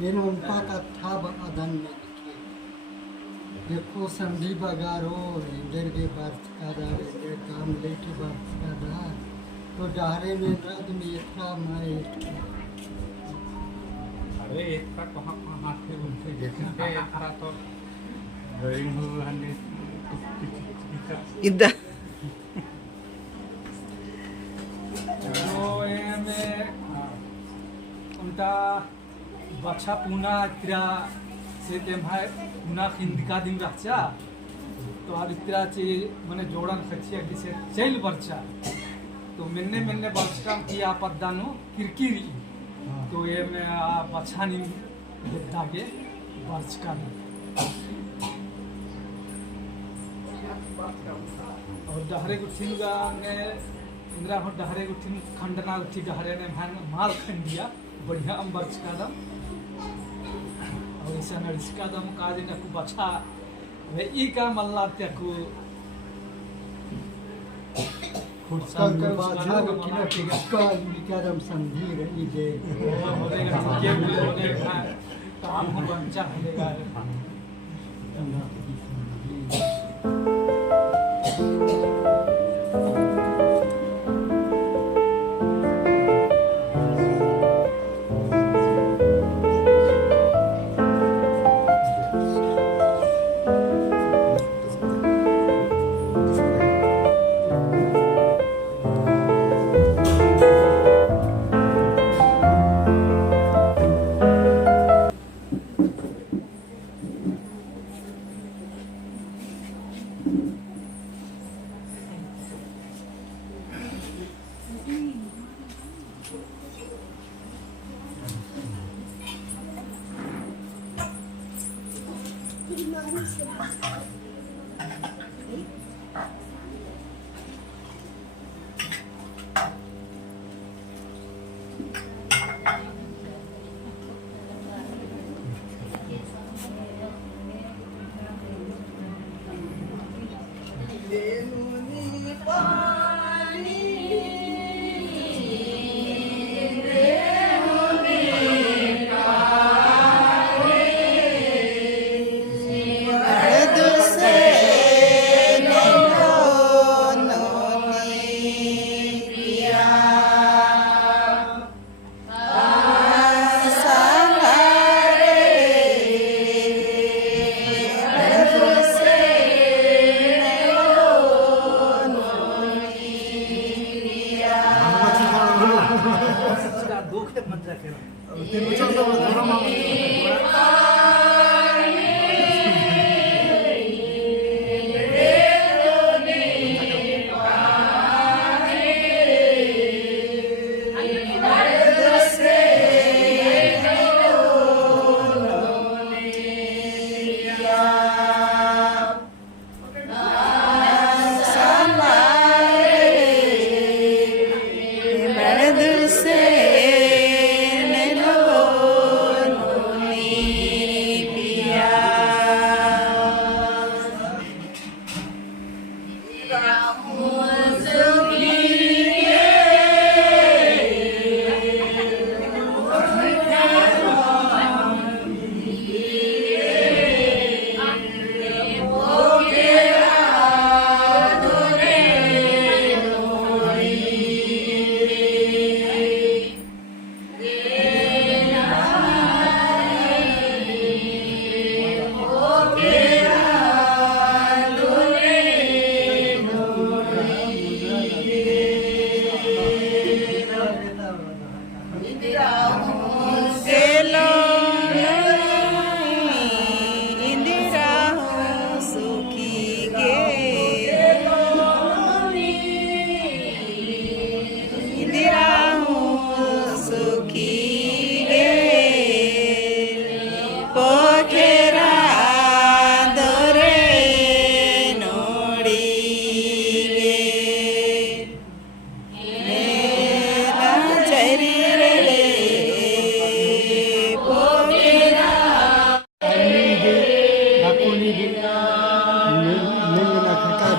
నేను పాత అదన్ని देखो संधि बगारो इंदर के बात करा काम लेके बात करा तो डहरे में रात में इतना मैं अरे इतना कहाँ हाथ में उनसे देखते इतना तो ड्राइंग हुआ है इधर तो ये में उनका बच्चा पुना त्रा से तेम्हा पुना खिंदिका दिन रखचा तो आज त्रा चे मने जोड़न खचिया किसे चैल बच्चा तो मिन्ने बच्चा किया पद्दानो किरकिरी तो ये में बच्चा नहीं देखता के बच्चा और डहरे गुठिन का ने इंदिरा हो डहरे गुठिन खंडना गुठी डहरे ने माल खंडिया बढ़िया अंबर का और ऐसा नरिस्का दम काज ने को बचा वे ई का मल्ला ते को खुदका कर बाधा किना किसका निकारम संधि रही दे होरेगा के बोले काम हो बंचा होगा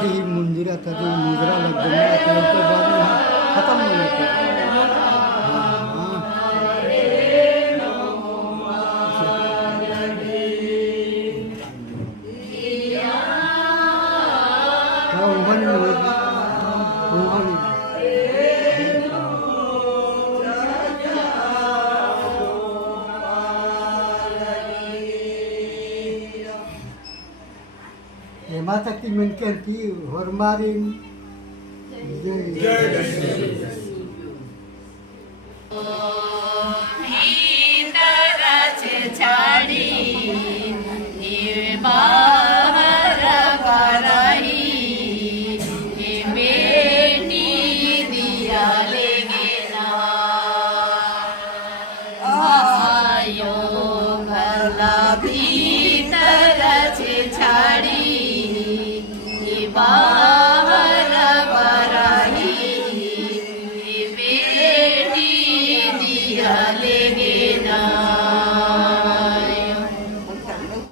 ही मंदिरात अजून मुजरा लागतो ना त्यांच्या बाजूला खतम होतो Mata ki minkan ki hormarin jai